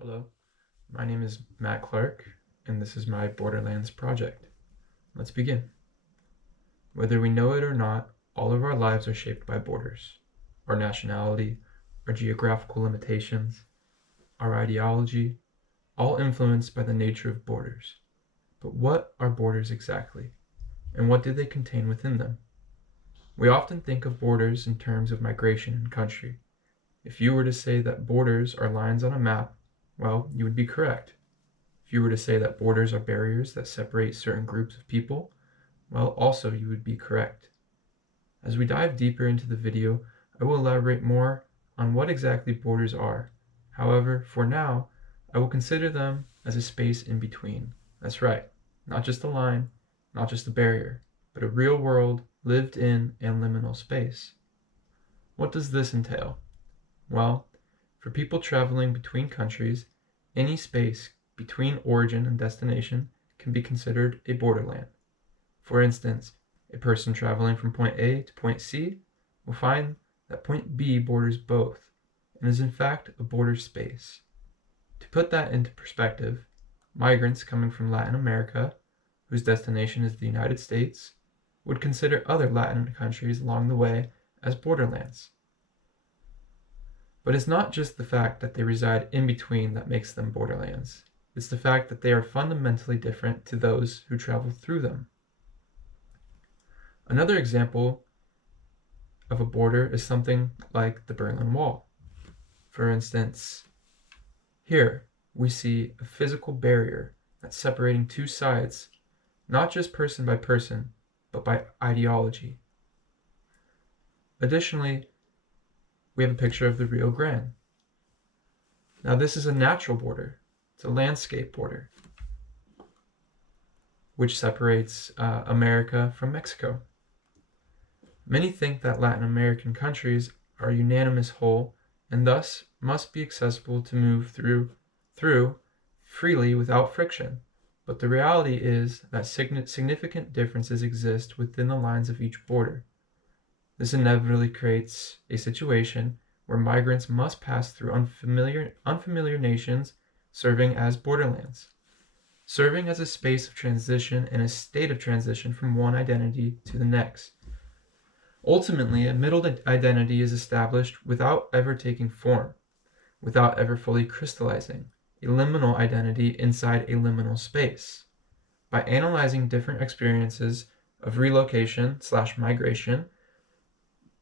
Hello, my name is Matt Clark, and this is my Borderlands project. Let's begin. Whether we know it or not, all of our lives are shaped by borders. Our nationality, our geographical limitations, our ideology, all influenced by the nature of borders. But what are borders exactly? And what do they contain within them? We often think of borders in terms of migration and country. If you were to say that borders are lines on a map, well, you would be correct. If you were to say that borders are barriers that separate certain groups of people, well, also you would be correct. As we dive deeper into the video, I will elaborate more on what exactly borders are. However, for now, I will consider them as a space in between. That's right, not just a line, not just a barrier, but a real world, lived in, and liminal space. What does this entail? Well, for people traveling between countries, any space between origin and destination can be considered a borderland. For instance, a person traveling from point A to point C will find that point B borders both and is in fact a border space. To put that into perspective, migrants coming from Latin America, whose destination is the United States, would consider other Latin countries along the way as borderlands. But it's not just the fact that they reside in between that makes them borderlands. It's the fact that they are fundamentally different to those who travel through them. Another example of a border is something like the Berlin Wall. For instance, here we see a physical barrier that's separating two sides, not just person by person, but by ideology. Additionally, we have a picture of the Rio Grande. Now this is a natural border. It's a landscape border, which separates America from Mexico. Many think that Latin American countries are a unanimous whole and thus must be accessible to move through freely without friction. But the reality is that significant differences exist within the lines of each border. This inevitably creates a situation where migrants must pass through unfamiliar nations serving as borderlands, serving as a space of transition and a state of transition from one identity to the next. Ultimately, a middle identity is established without ever taking form, without ever fully crystallizing, a liminal identity inside a liminal space. By analyzing different experiences of relocation/migration,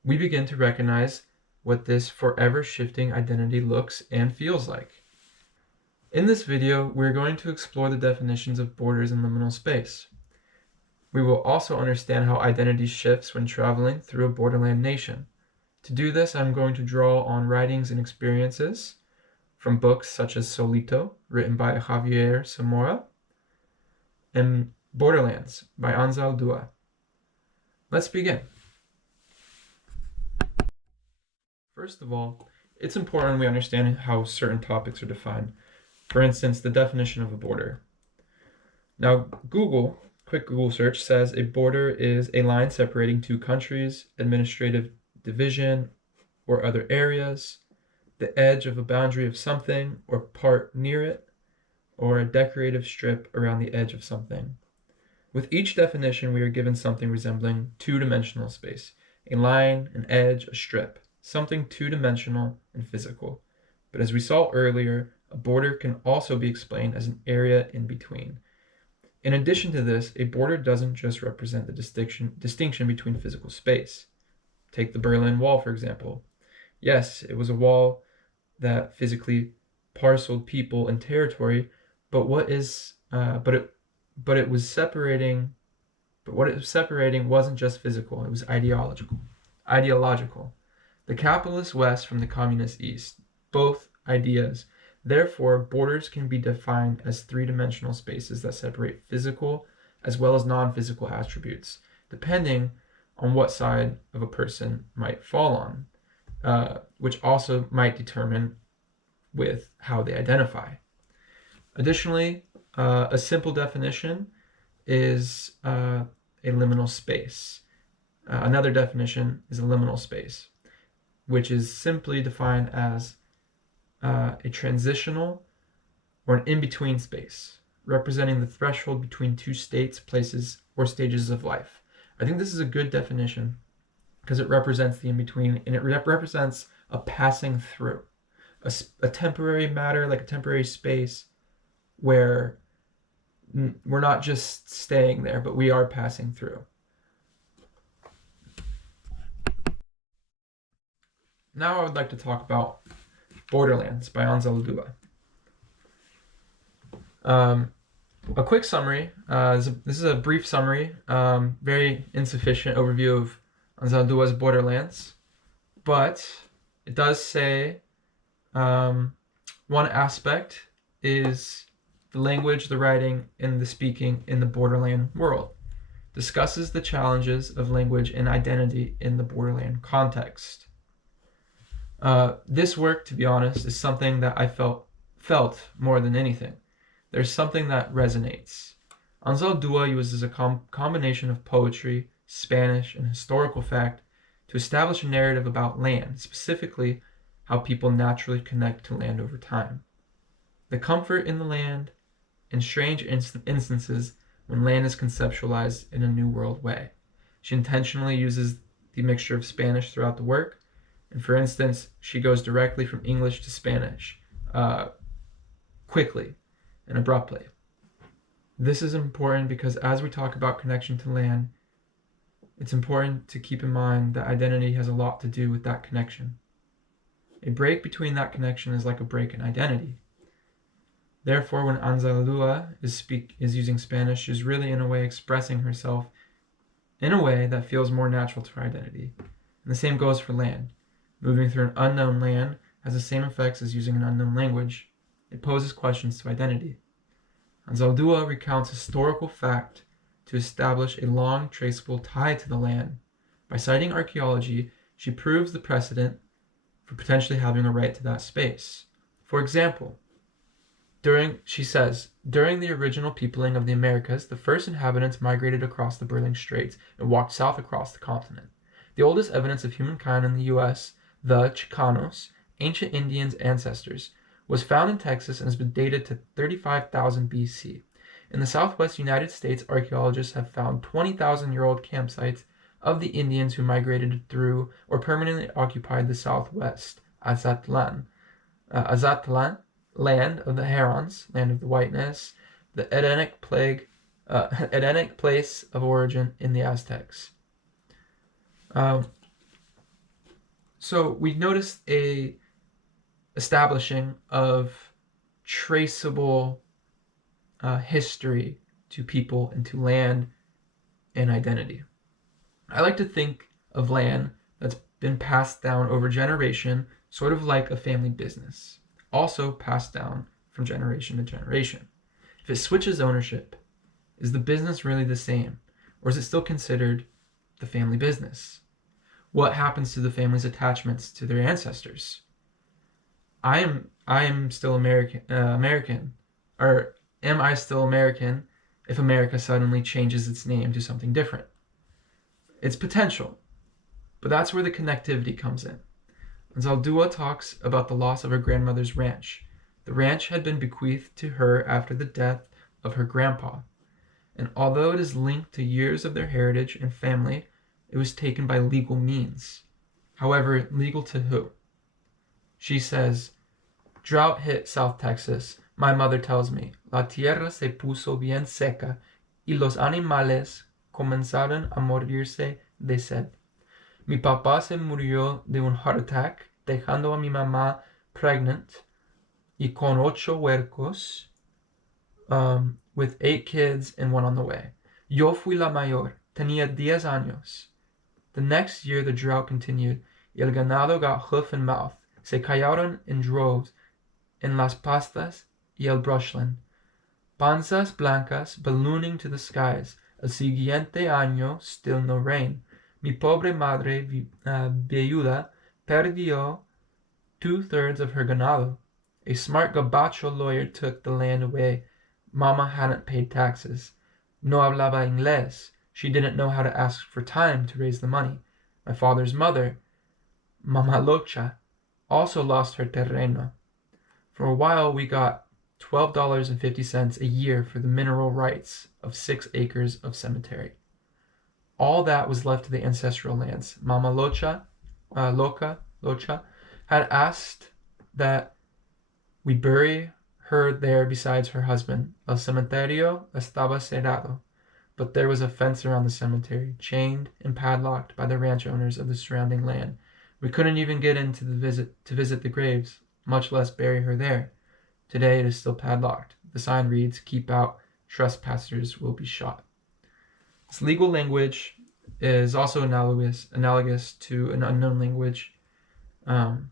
we begin to recognize what this forever shifting identity looks and feels like. In this video, we're going to explore the definitions of borders and liminal space. We will also understand how identity shifts when traveling through a borderland nation. To do this, I'm going to draw on writings and experiences from books such as Solito, written by Javier Zamora, and Borderlands by Ansel Dua. Let's begin. First of all, it's important we understand how certain topics are defined. For instance, the definition of a border. Now, quick Google search says a border is a line separating two countries, administrative division, or other areas, the edge of a boundary of something or part near it, or a decorative strip around the edge of something. With each definition, we are given something resembling two-dimensional space, a line, an edge, a strip, something two-dimensional and physical. But as we saw earlier, a border can also be explained as an area in between. In addition to this, a border doesn't just represent the distinction between physical space. Take the Berlin Wall, for example. Yes, it was a wall that physically parceled people and territory, but what it was separating wasn't just physical, it was ideological. The capitalist West from the communist East, both ideas. Therefore, borders can be defined as three-dimensional spaces that separate physical as well as non-physical attributes, depending on what side of a person might fall on, which also might determine with how they identify. Additionally, a simple definition is a liminal space. Another definition is a liminal space, which is simply defined as a transitional or an in-between space, representing the threshold between two states, places, or stages of life. I think this is a good definition because it represents the in-between, and it represents a passing through, a temporary matter, like a temporary space where we're not just staying there, but we are passing through. Now I would like to talk about Borderlands by Anzaldúa. A quick summary. This is a brief summary, very insufficient overview of Anzaldúa's Borderlands, but it does say one aspect is the language, the writing, and the speaking in the Borderland world. Discusses the challenges of language and identity in the Borderland context. This work, to be honest, is something that I felt more than anything. There's something that resonates. Anzaldúa uses a combination of poetry, Spanish, and historical fact to establish a narrative about land, specifically how people naturally connect to land over time. The comfort in the land, and strange instances when land is conceptualized in a New World way. She intentionally uses the mixture of Spanish throughout the work, and for instance, she goes directly from English to Spanish, quickly and abruptly. This is important because as we talk about connection to land, it's important to keep in mind that identity has a lot to do with that connection. A break between that connection is like a break in identity. Therefore, when Anzaldúa is using Spanish, she's really in a way expressing herself in a way that feels more natural to her identity. And the same goes for land. Moving through an unknown land has the same effects as using an unknown language. It poses questions to identity. Anzaldúa recounts historical fact to establish a long traceable tie to the land. By citing archaeology, she proves the precedent for potentially having a right to that space. For example, she says, during the original peopling of the Americas, the first inhabitants migrated across the Bering Straits and walked south across the continent. The oldest evidence of humankind in the U.S., the Chicanos, ancient Indians' ancestors, was found in Texas and has been dated to 35,000 BC. In the southwest United States, archaeologists have found 20,000-year-old campsites of the Indians who migrated through or permanently occupied the southwest Azatlan, land of the Herons, land of the whiteness, the Edenic place of origin in the Aztecs. So we noticed a establishing of traceable history to people and to land and identity. I like to think of land that's been passed down over generation, sort of like a family business, also passed down from generation to generation. If it switches ownership, is the business really the same, or is it still considered the family business? What happens to the family's attachments to their ancestors? I am still American, or am I still American if America suddenly changes its name to something different? It's potential, but that's where the connectivity comes in. Anzaldúa talks about the loss of her grandmother's ranch. The ranch had been bequeathed to her after the death of her grandpa, and although it is linked to years of their heritage and family, it was taken by legal means. However, legal to who? She says, drought hit South Texas. My mother tells me, la tierra se puso bien seca y los animales comenzaron a morirse de sed. Mi papá se murió de un heart attack, dejando a mi mamá pregnant y con 8 huercos, with 8 kids and 1 on the way. Yo fui la mayor, tenía 10 años. The next year the drought continued y el ganado got hoof and mouth. Se cayeron en droves en las pastas y el brushland. Panzas blancas ballooning to the skies. El siguiente año still no rain. Mi pobre madre viuda perdió 2/3 of her ganado. A smart gabacho lawyer took the land away. Mama hadn't paid taxes. No hablaba inglés. She didn't know how to ask for time to raise the money. My father's mother, Mama Locha, also lost her terreno. For a while we got $12.50 a year for the mineral rights of 6 acres of cemetery. All that was left to the ancestral lands. Mama Locha had asked that we bury her there besides her husband. El cementerio estaba cerrado, but there was a fence around the cemetery, chained and padlocked by the ranch owners of the surrounding land. We couldn't even get in to visit the graves, much less bury her there. Today it is still padlocked. The sign reads, "Keep out, trespassers will be shot." This legal language is also analogous to an unknown language. How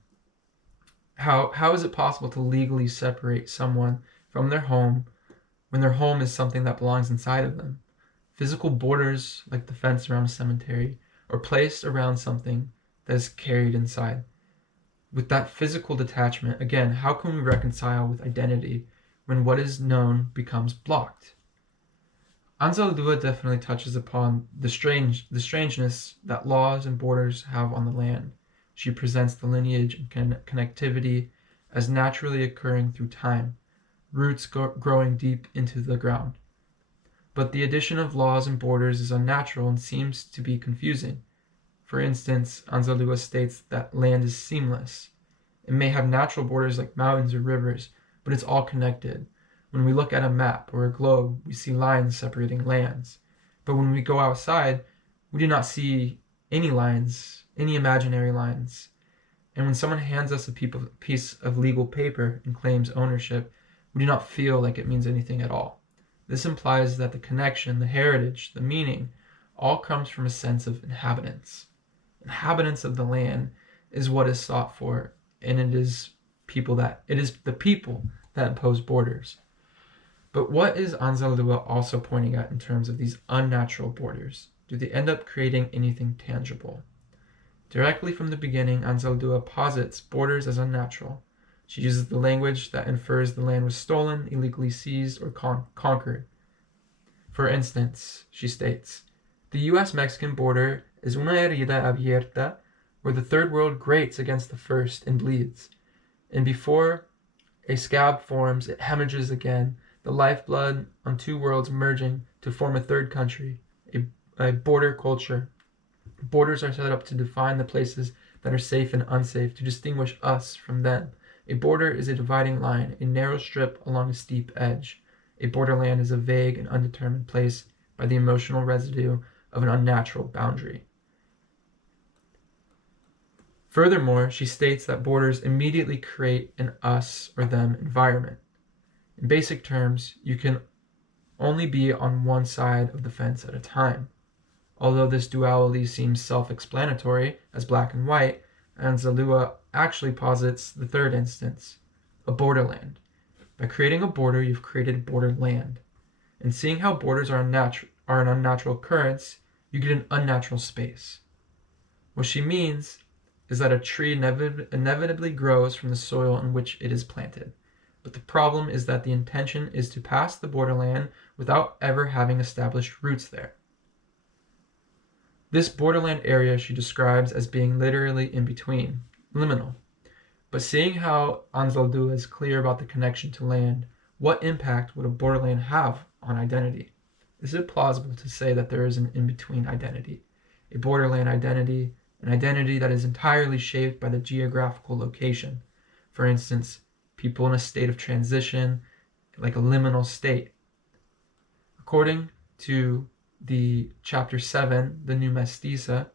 is it possible to legally separate someone from their home when their home is something that belongs inside of them? Physical borders, like the fence around a cemetery, are placed around something that is carried inside. With that physical detachment, again, how can we reconcile with identity when what is known becomes blocked? Anzaldúa definitely touches upon the strangeness that laws and borders have on the land. She presents the lineage and connectivity as naturally occurring through time, roots growing deep into the ground. But the addition of laws and borders is unnatural and seems to be confusing. For instance, Anzaldúa states that land is seamless. It may have natural borders like mountains or rivers, but it's all connected. When we look at a map or a globe, we see lines separating lands. But when we go outside, we do not see any lines, any imaginary lines. And when someone hands us a piece of legal paper and claims ownership, we do not feel like it means anything at all. This implies that the connection, the heritage, the meaning, all comes from a sense of inhabitants. Inhabitants of the land is what is sought for, and it is the people that impose borders. But what is Anzaldúa also pointing at in terms of these unnatural borders? Do they end up creating anything tangible? Directly from the beginning, Anzaldúa posits borders as unnatural. She uses the language that infers the land was stolen, illegally seized, or conquered. For instance, she states, "The U.S.-Mexican border is una herida abierta where the third world grates against the first and bleeds. And before a scab forms, it hemorrhages again, the lifeblood on two worlds merging to form a third country, a border culture. Borders are set up to define the places that are safe and unsafe, to distinguish us from them. A border is a dividing line, a narrow strip along a steep edge. A borderland is a vague and undetermined place by the emotional residue of an unnatural boundary." Furthermore, she states that borders immediately create an us or them environment. In basic terms, you can only be on one side of the fence at a time. Although this duality seems self-explanatory as black and white, Anzaldúa actually posits the third instance, a borderland. By creating a border, you've created a borderland. And seeing how borders are an unnatural occurrence, you get an unnatural space. What she means is that a tree inevitably grows from the soil in which it is planted. But the problem is that the intention is to pass the borderland without ever having established roots there. This borderland area she describes as being literally in between, liminal. But seeing how Anzaldúa is clear about the connection to land, what impact would a borderland have on identity? Is it plausible to say that there is an in-between identity, a borderland identity, an identity that is entirely shaped by the geographical location? For instance, people in a state of transition, like a liminal state. According to the Chapter 7, the New Mestiza,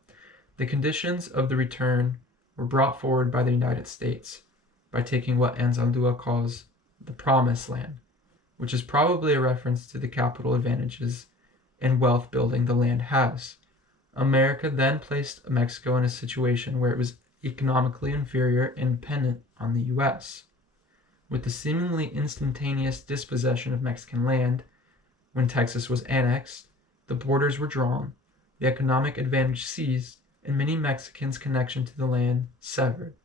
the conditions of the return were brought forward by the United States by taking what Anzaldúa calls the Promised Land, which is probably a reference to the capital advantages and wealth building the land has. America then placed Mexico in a situation where it was economically inferior and dependent on the U.S. With the seemingly instantaneous dispossession of Mexican land, when Texas was annexed, the borders were drawn, the economic advantage seized, and many Mexicans' connection to the land severed.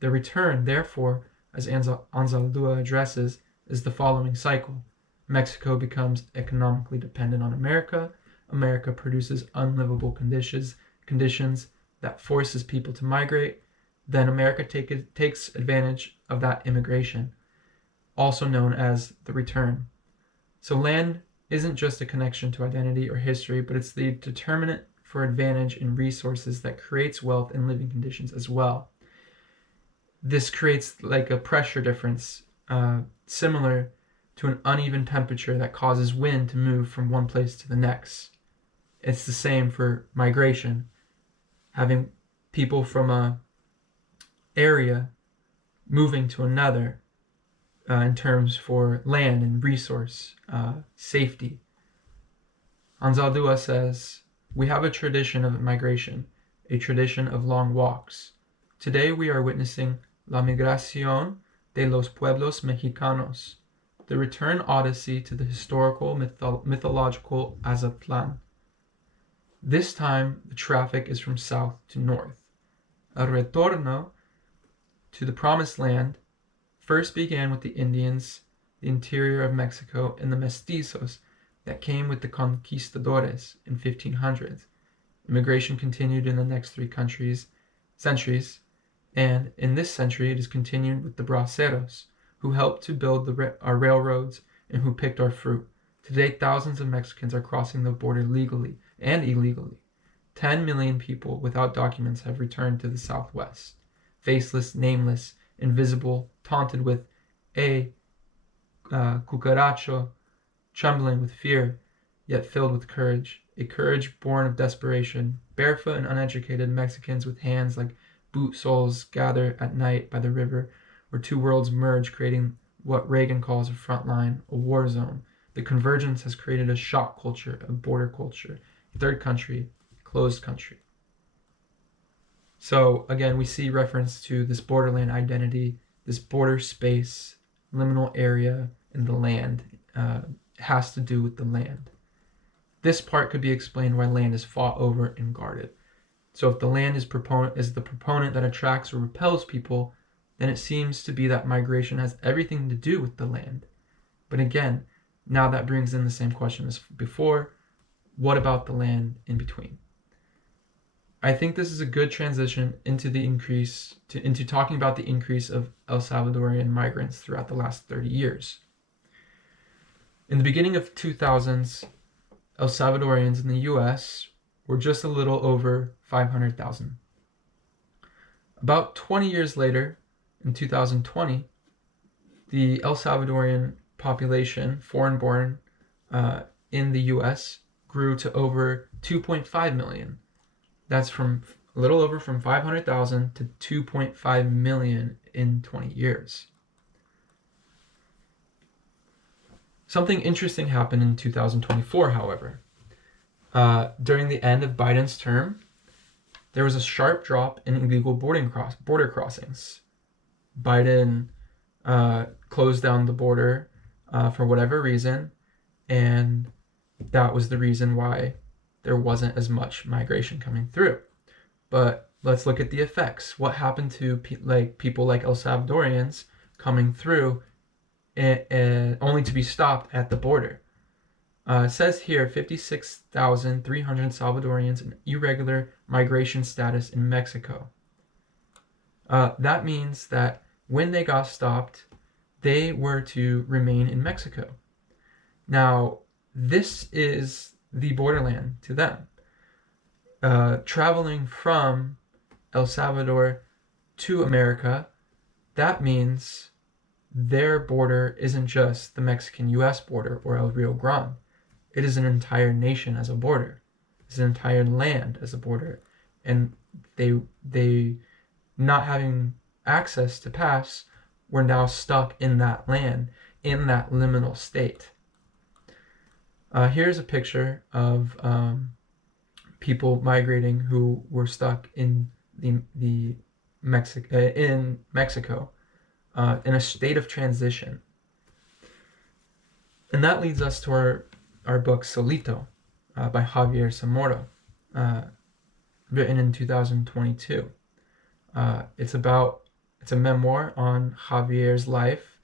The return, therefore, as Anzaldúa addresses, is the following cycle. Mexico becomes economically dependent on America. America produces unlivable conditions that forces people to migrate. Then America takes advantage of that immigration. also known as the return. So land isn't just a connection to identity or history, but it's the determinant for advantage in resources that creates wealth and living conditions as well. This creates like a pressure difference, similar to an uneven temperature that causes wind to move from one place to the next. It's the same for migration. Having people from a area moving to another in terms for land and resource safety. Anzaldúa says, "We have a tradition of migration, a tradition of long walks. Today we are witnessing la migración de los pueblos mexicanos, the return odyssey to the historical mythological Azatlan. This time the traffic is from south to north. El retorno to the promised land first began with the Indians, the interior of Mexico, and the mestizos that came with the conquistadores in 1500s. Immigration continued in the next three centuries, and in this century it is continued with the braceros, who helped to build our railroads and who picked our fruit. Today, thousands of Mexicans are crossing the border legally and illegally. 10 million people without documents have returned to the Southwest. Faceless, nameless, invisible, taunted with a cucaracho, trembling with fear, yet filled with courage. A courage born of desperation. Barefoot and uneducated Mexicans with hands like boot soles gather at night by the river, where two worlds merge, creating what Reagan calls a front line, a war zone. The convergence has created a shock culture, a border culture, a third country, a closed country." So again, we see reference to this borderland identity, this border space, liminal area, and the land. Has to do with the land. This part could be explained why land is fought over and guarded. So if the land is the proponent that attracts or repels people, then it seems to be that migration has everything to do with the land. But again, now that brings in the same question as before. What about the land in between? I think this is a good transition into talking about the increase of El Salvadorian migrants throughout the last 30 years. In the beginning of 2000s, El Salvadorians in the US were just a little over 500,000. About 20 years later, in 2020, the El Salvadorian population, foreign-born, in the US grew to over 2.5 million. That's from a little over from 500,000 to 2.5 million in 20 years. Something interesting happened in 2024, however. During the end of Biden's term, there was a sharp drop in illegal border crossings. Biden closed down the border for whatever reason, and that was the reason why there wasn't as much migration coming through. But let's look at the effects. What happened to people like El Salvadorians coming through and only to be stopped at the border? It says here 56,300 Salvadorians in irregular migration status in Mexico. That means that when they got stopped, they were to remain in Mexico. Now, this is the borderland to them. Traveling from El Salvador to America, that means their border isn't just the Mexican-US border or El Rio Grande. It is an entire nation as a border. It's an entire land as a border. And they not having access to pass, were now stuck in that land, in that liminal state. Here's a picture of people migrating who were stuck in Mexico in a state of transition. And that leads us to our book Solito by Javier Zamora, written in 2022. It's a memoir on Javier's life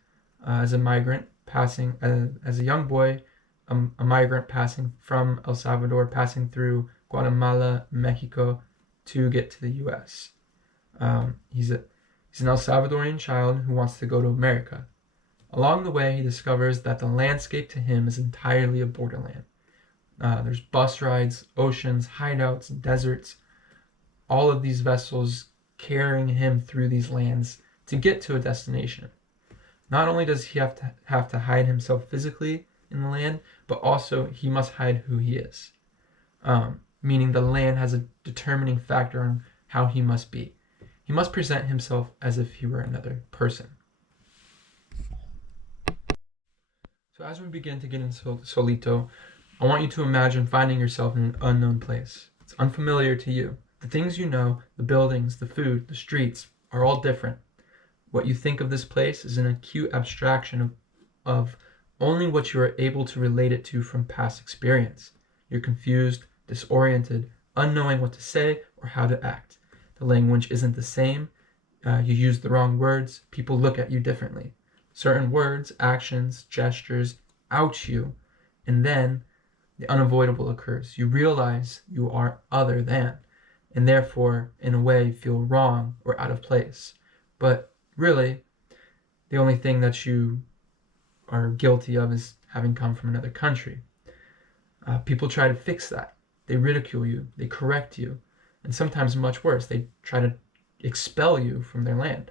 as a migrant passing as a young boy, a migrant passing from El Salvador, passing through Guatemala, Mexico to get to the U.S. He's an El Salvadorian child who wants to go to America. Along the way, he discovers that the landscape to him is entirely a borderland. There's bus rides, oceans, hideouts, deserts, all of these vessels carrying him through these lands to get to a destination. Not only does he have to hide himself physically in the land, but also he must hide who he is. Meaning the land has a determining factor on how he must be. He must present himself as if he were another person. So as we begin to get into Solito, I want you to imagine finding yourself in an unknown place. It's unfamiliar to you. The things you know, the buildings, the food, the streets, are all different. What you think of this place is an acute abstraction of only what you are able to relate it to from past experience. You're confused, disoriented, unknowing what to say or how to act. The language isn't the same. You use the wrong words. People look at you differently. Certain words, actions, gestures out you, and then the unavoidable occurs. You realize you are other than, and therefore, in a way, feel wrong or out of place. But really, the only thing that you are guilty of is having come from another country. People try to fix that. They ridicule you, they correct you, and sometimes much worse, they try to expel you from their land.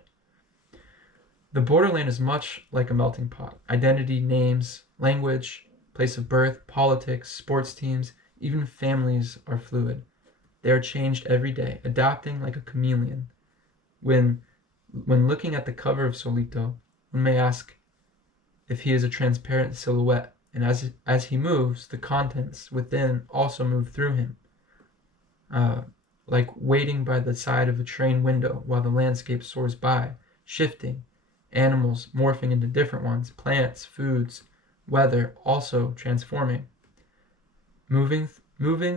The borderland is much like a melting pot. Identity, names, language, place of birth, politics, sports teams, even families are fluid. They are changed every day, adapting like a chameleon. When looking at the cover of Solito, one may ask if he is a transparent silhouette, and as he moves, the contents within also move through him, like waiting by the side of a train window while the landscape soars by, shifting, animals morphing into different ones, plants, foods, weather also transforming, moving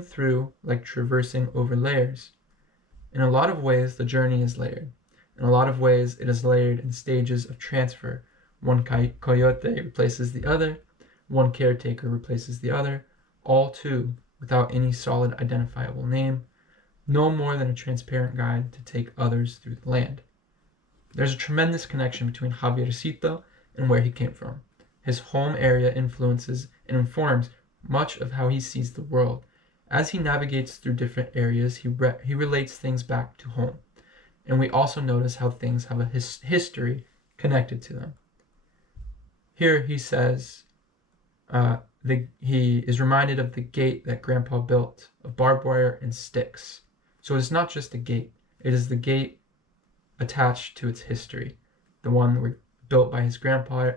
through like traversing over layers. In a lot of ways, the journey is layered. In a lot of ways, it is layered in stages of transfer. One coyote replaces the other, one caretaker replaces the other, all two without any solid identifiable name, no more than a transparent guide to take others through the land. There's a tremendous connection between Javiercito and where he came from. His home area influences and informs much of how he sees the world. As he navigates through different areas, he relates things back to home. And we also notice how things have a history connected to them. Here he says he is reminded of the gate that Grandpa built of barbed wire and sticks. So it's not just a gate. It is the gate attached to its history, the one built by his grandpa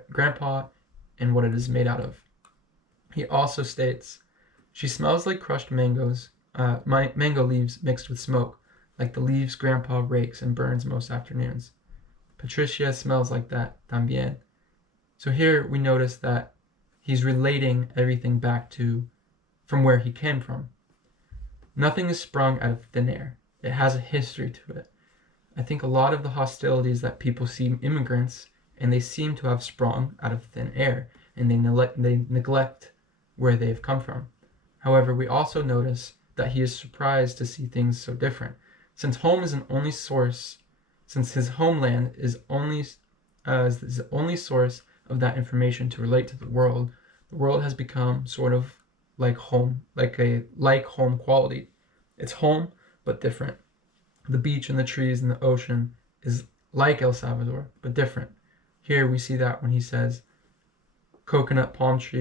and what it is made out of. He also states, she smells like crushed mangoes, mango leaves mixed with smoke, like the leaves Grandpa rakes and burns most afternoons. Patricia smells like that también. So here we notice that he's relating everything back to from where he came from. Nothing is sprung out of thin air. It has a history to it. I think a lot of the hostilities that people see immigrants, and they seem to have sprung out of thin air, and they neglect where they've come from. However, we also notice that he is surprised to see things so different. Since his homeland is the only source of that information to relate to the world has become sort of like home, like home quality. It's home, but different. The beach and the trees and the ocean is like El Salvador, but different. Here we see that when he says, coconut palms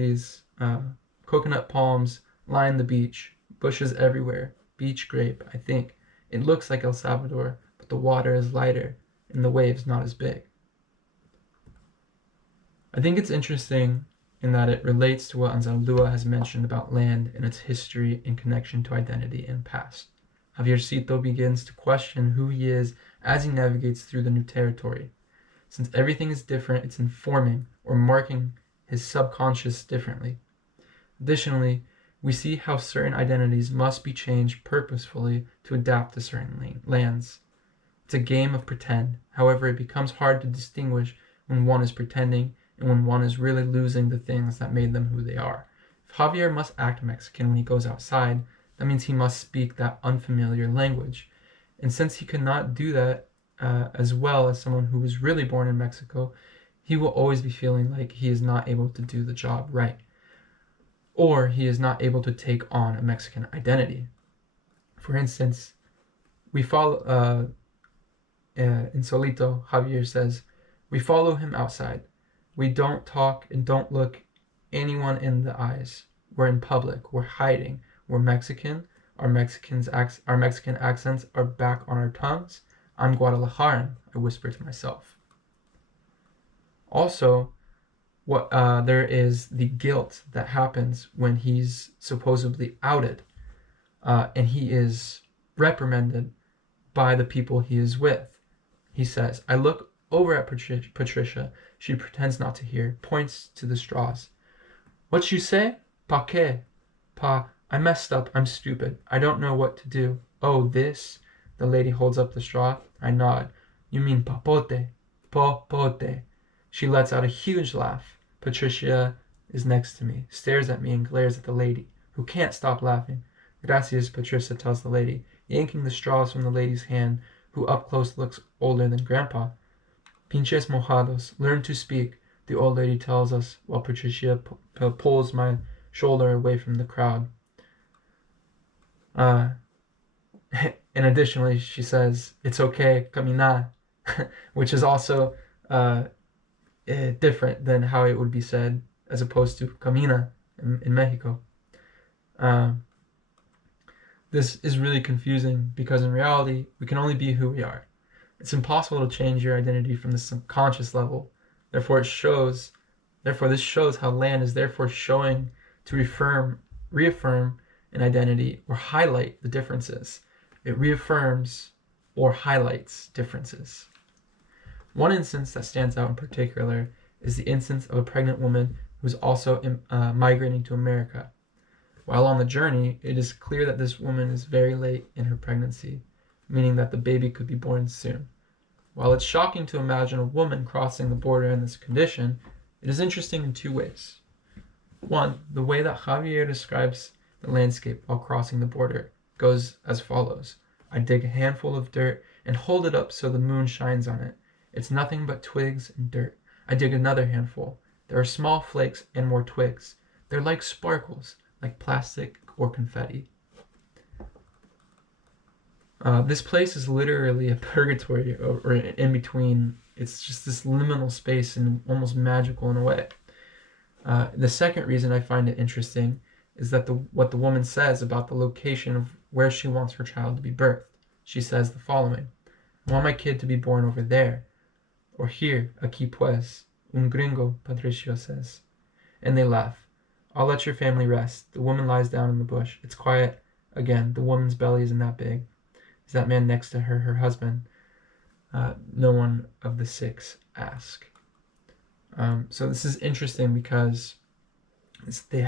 line the beach, bushes everywhere, beach grape, I think. It looks like El Salvador, but the water is lighter and the waves not as big. I think it's interesting in that it relates to what Anzaldúa has mentioned about land and its history in connection to identity and past. Javiercito begins to question who he is as he navigates through the new territory. Since everything is different, it's informing or marking his subconscious differently. Additionally, we see how certain identities must be changed purposefully to adapt to certain lands. It's a game of pretend. However, it becomes hard to distinguish when one is pretending and when one is really losing the things that made them who they are. If Javier must act Mexican when he goes outside, that means he must speak that unfamiliar language. And since he could not do that as well as someone who was really born in Mexico, he will always be feeling like he is not able to do the job right, or he is not able to take on a Mexican identity. For instance, we follow in Solito, Javier says, we follow him outside. We don't talk and don't look anyone in the eyes. We're in public. We're hiding. We're Mexican. Our Mexican accents are back on our tongues. I'm Guadalajaran, I whisper to myself. Also, there is the guilt that happens when he's supposedly outed, and he is reprimanded by the people he is with. He says, I look over at Patricia. She pretends not to hear, points to the straws. What you say? Pa que? Pa, I messed up. I'm stupid. I don't know what to do. Oh, this? The lady holds up the straw. I nod. You mean papote? Popote. She lets out a huge laugh. Patricia is next to me, stares at me and glares at the lady, who can't stop laughing. Gracias, Patricia tells the lady, yanking the straws from the lady's hand, who up close looks older than Grandpa. Pinches mojados, learn to speak, the old lady tells us, while Patricia pulls my shoulder away from the crowd. And additionally, she says, it's okay, camina, which is also different than how it would be said as opposed to camina in Mexico. This is really confusing because in reality, we can only be who we are. It's impossible to change your identity from the subconscious level. Therefore, this shows how land is therefore showing to reaffirm an identity or highlight the differences. It reaffirms or highlights differences. One instance that stands out in particular is the instance of a pregnant woman who is also migrating to America. While on the journey, it is clear that this woman is very late in her pregnancy, meaning that the baby could be born soon. While it's shocking to imagine a woman crossing the border in this condition, it is interesting in two ways. One, the way that Javier describes the landscape while crossing the border goes as follows. I dig a handful of dirt and hold it up so the moon shines on it. It's nothing but twigs and dirt. I dig another handful. There are small flakes and more twigs. They're like sparkles, like plastic or confetti. This place is literally a purgatory or in between. It's just this liminal space and almost magical in a way. The second reason I find it interesting is that what the woman says about the location of where she wants her child to be birthed. She says the following: I want my kid to be born over there, or here, aquí pues, un gringo, Patricio says. And they laugh. I'll let your family rest. The woman lies down in the bush. It's quiet. Again, the woman's belly isn't that big. Is that man next to her her husband? No one of the six ask. So this is interesting because they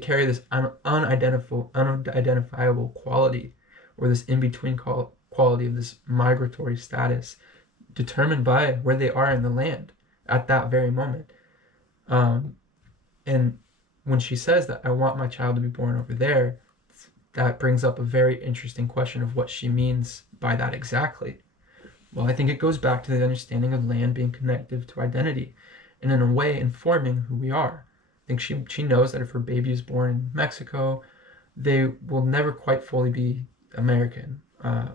carry this unidentifiable quality, or this in-between quality of this migratory status, determined by where they are in the land at that very moment. And when she says that I want my child to be born over there, that brings up a very interesting question of what she means by that exactly. Well, I think it goes back to the understanding of land being connective to identity, and in a way informing who we are. I think she knows that if her baby is born in Mexico, they will never quite fully be American.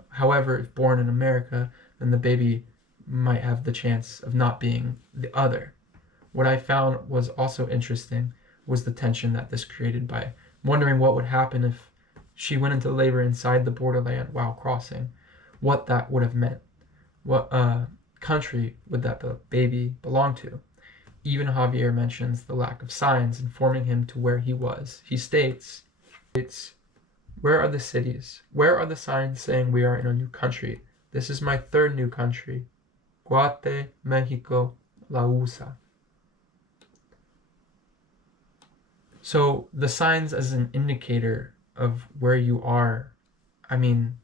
However, if born in America, then the baby might have the chance of not being the other. What I found was also interesting was the tension that this created by wondering what would happen if she went into labor inside the borderland while crossing, what that would have meant. What country would that baby belong to? Even Javier mentions the lack of signs informing him to where he was. He states, where are the cities? Where are the signs saying we are in a new country? This is my third new country. Guate, Mexico, La USA. So the signs as an indicator of where you are, I mean,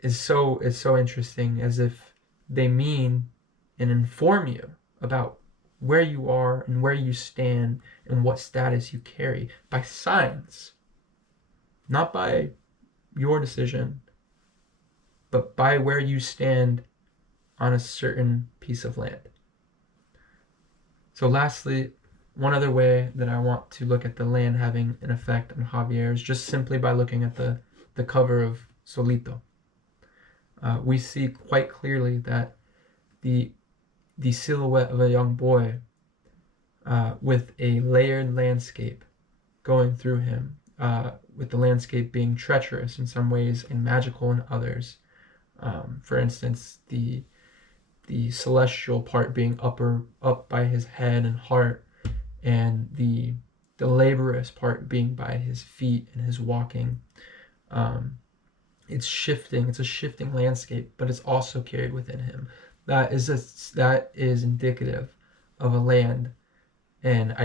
is so interesting, as if they mean and inform you about where you are and where you stand and what status you carry by signs, not by your decision, but by where you stand on a certain piece of land. So lastly, one other way that I want to look at the land having an effect on Javier is just simply by looking at the cover of Solito. We see quite clearly that the silhouette of a young boy with a layered landscape going through him, with the landscape being treacherous in some ways and magical in others. For instance, the celestial part being up by his head and heart, and the laborious part being by his feet and his walking. It's shifting. It's a shifting landscape, but it's also carried within him. That is indicative of a land and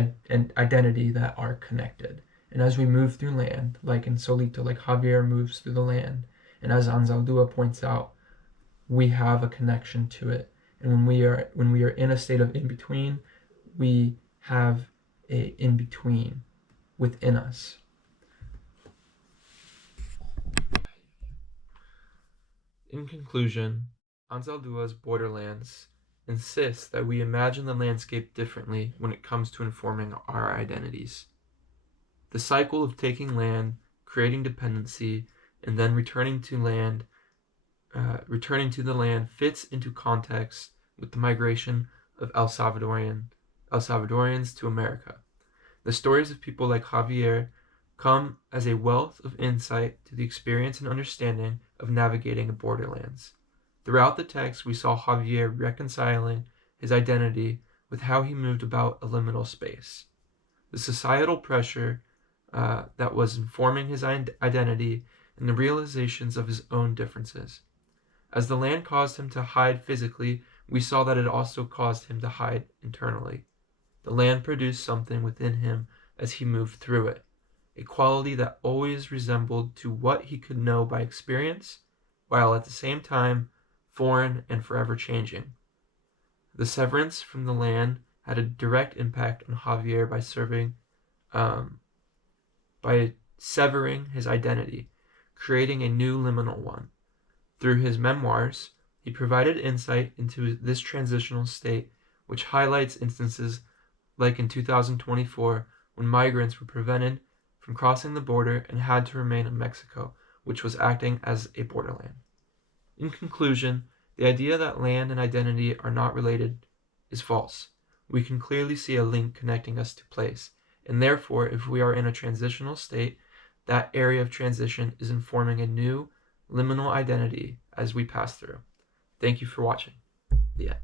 identity that are connected. And as we move through land, like in Solito, like Javier moves through the land, and as Anzaldúa points out, we have a connection to it. And when we are in a state of in between, we have a in between within us. In conclusion, Anzaldúa's Borderlands insists that we imagine the landscape differently when it comes to informing our identities. The cycle of taking land, creating dependency, and then returning to the land fits into context with the migration of El Salvadorians to America. The stories of people like Javier come as a wealth of insight to the experience and understanding of navigating the borderlands. Throughout the text, we saw Javier reconciling his identity with how he moved about a liminal space. The societal pressure that was informing his identity and the realizations of his own differences. As the land caused him to hide physically, we saw that it also caused him to hide internally. The land produced something within him as he moved through it, a quality that always resembled to what he could know by experience, while at the same time foreign and forever changing. The severance from the land had a direct impact on Javier by severing his identity, creating a new liminal one. Through his memoirs, he provided insight into this transitional state, which highlights instances like in 2024 when migrants were prevented from crossing the border and had to remain in Mexico, which was acting as a borderland. In conclusion, the idea that land and identity are not related is false. We can clearly see a link connecting us to place, and therefore, if we are in a transitional state, that area of transition is informing a new liminal identity as we pass through. Thank you for watching. The end.